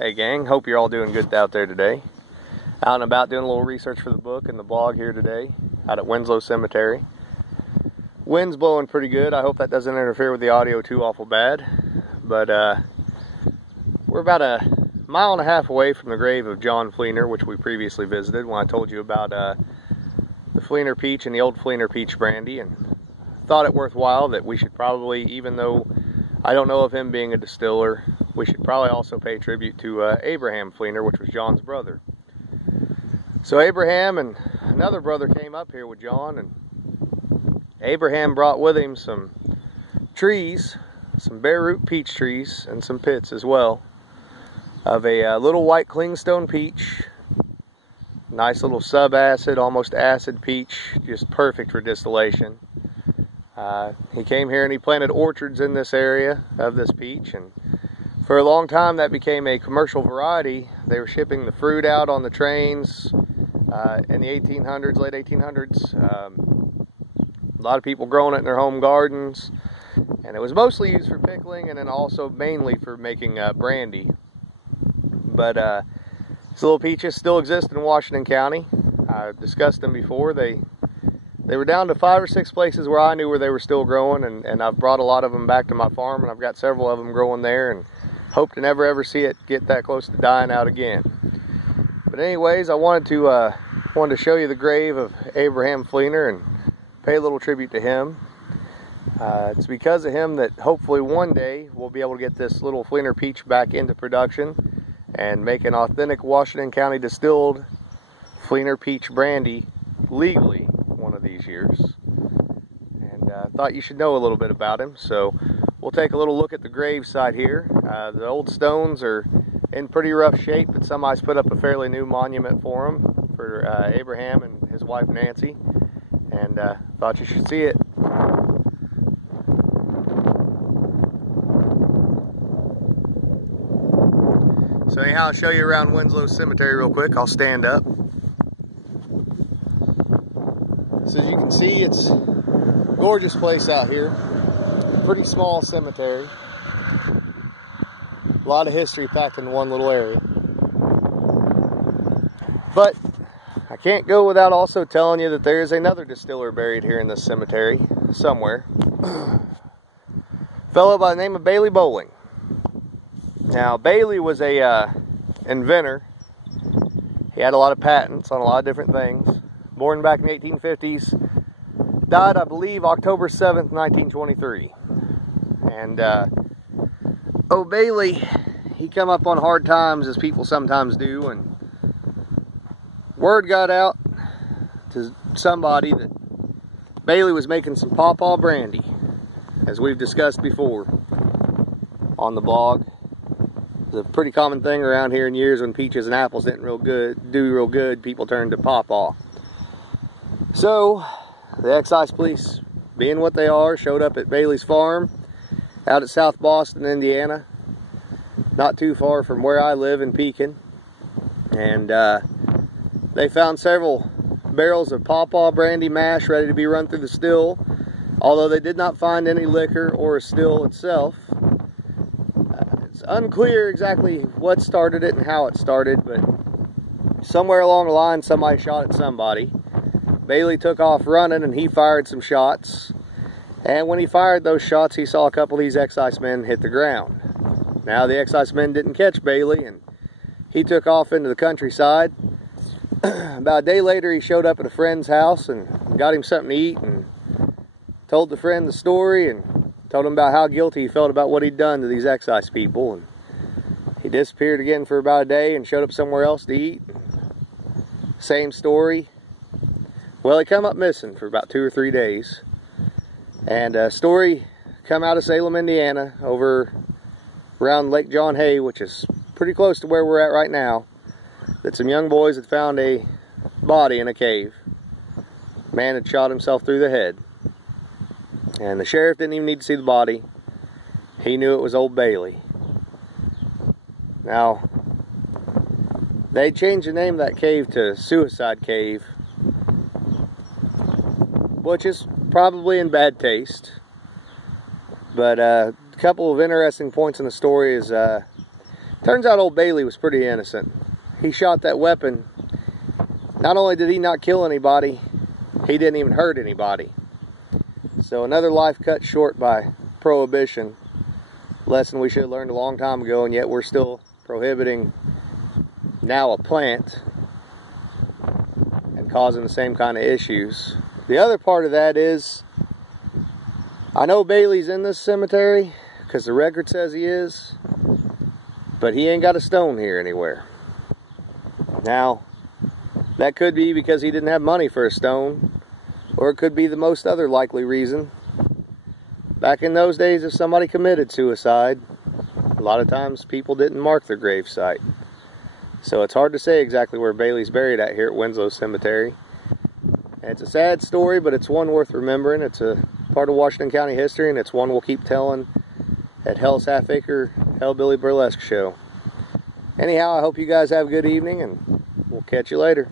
Hey gang, hope you're all doing good out there today. Out and about doing a little research for the book and the blog here today, out at Winslow Cemetery. Wind's blowing pretty good. I hope that doesn't interfere with the audio too awful bad. But we're about a mile and a half away from the grave of John Fleenor, which we previously visited when I told you about the Fleenor peach and the old Fleenor peach brandy, and thought it worthwhile that we should probably, even though I don't know of him being a distiller, we should probably also pay tribute to Abraham Fleenor, which was John's brother. So Abraham and another brother came up here with John, and Abraham brought with him some trees, some bare root peach trees, and some pits as well, of a little white clingstone peach. Nice little sub-acid, almost acid peach, just perfect for distillation. He came here and he planted orchards in this area of this peach, and for a long time that became a commercial variety. They were shipping the fruit out on the trains in the 1800s, late 1800s. A lot of people growing it in their home gardens, and it was mostly used for pickling and then also mainly for making brandy. But these little peaches still exist in Washington County. I've discussed them before. They were down to 5 or 6 places where I knew where they were still growing, and I've brought a lot of them back to my farm, and I've got several of them growing there, and hope to never ever see it get that close to dying out again. But anyways, I wanted to show you the grave of Abraham Fleenor and pay a little tribute to him. It's because of him that hopefully one day we'll be able to get this little Fleenor peach back into production and make an authentic Washington County distilled Fleenor peach brandy legally one of these years. And thought you should know a little bit about him, so we'll take a little look at the grave site here. The old stones are in pretty rough shape, but somebody's put up a fairly new monument for him, for Abraham and his wife Nancy, and thought you should see it. So anyhow, I'll show you around Winslow Cemetery real quick. I'll stand up. So as you can see, it's a gorgeous place out here. Pretty small cemetery. A lot of history packed in one little area. But I can't go without also telling you that there is another distiller buried here in this cemetery somewhere. A fellow by the name of Boling. Now, Bailey was a inventor. He had a lot of patents on a lot of different things. Born back in the 1850s. Died, I believe, October 7th, 1923. And Bailey, he come up on hard times, as people sometimes do, and word got out to somebody that Bailey was making some pawpaw brandy, as we've discussed before on the blog. It's a pretty common thing around here in years when peaches and apples didn't do real good, people turned to pawpaw. So the excise police, being what they are, showed up at Bailey's farm out at South Boston, Indiana, not too far from where I live in Pekin, and they found several barrels of pawpaw brandy mash ready to be run through the still. Although they did not find any liquor or a still itself. It's unclear exactly what started it and how it started, but somewhere along the line somebody shot at somebody. Bailey took off running and he fired some shots. And when he fired those shots, he saw a couple of these excise men hit the ground. Now the excise men didn't catch Bailey, and he took off into the countryside. About a day later, he showed up at a friend's house and got him something to eat, and told the friend the story and told him about how guilty he felt about what he'd done to these excise people. And he disappeared again for about a day and showed up somewhere else to eat. Same story. Well, he come up missing for about 2 or 3 days. And a story come out of Salem, Indiana, over around Lake John Hay, which is pretty close to where we're at right now, that some young boys had found a body in a cave. A man had shot himself through the head. And the sheriff didn't even need to see the body. He knew it was old Bailey. Now, they changed the name of that cave to Suicide Cave, which is probably in bad taste. But a couple of interesting points in the story is Turns out old Bailey was pretty innocent. He shot that weapon. Not only did he not kill anybody, he didn't even hurt anybody. So another life cut short by prohibition. Lesson we should have learned a long time ago, and yet we're still prohibiting now a plant and causing the same kind of issues. The other part of that is, I know Bailey's in this cemetery because the record says he is, but he ain't got a stone here anywhere. Now, that could be because he didn't have money for a stone, or it could be the most other likely reason. Back in those days, if somebody committed suicide, a lot of times people didn't mark their gravesite. So it's hard to say exactly where Bailey's buried at here at Winslow Cemetery. And it's a sad story, but it's one worth remembering. It's a part of Washington County history, and it's one we'll keep telling at Hell's Half Acre Hellbilly Burlesque Show. Anyhow, I hope you guys have a good evening, and we'll catch you later.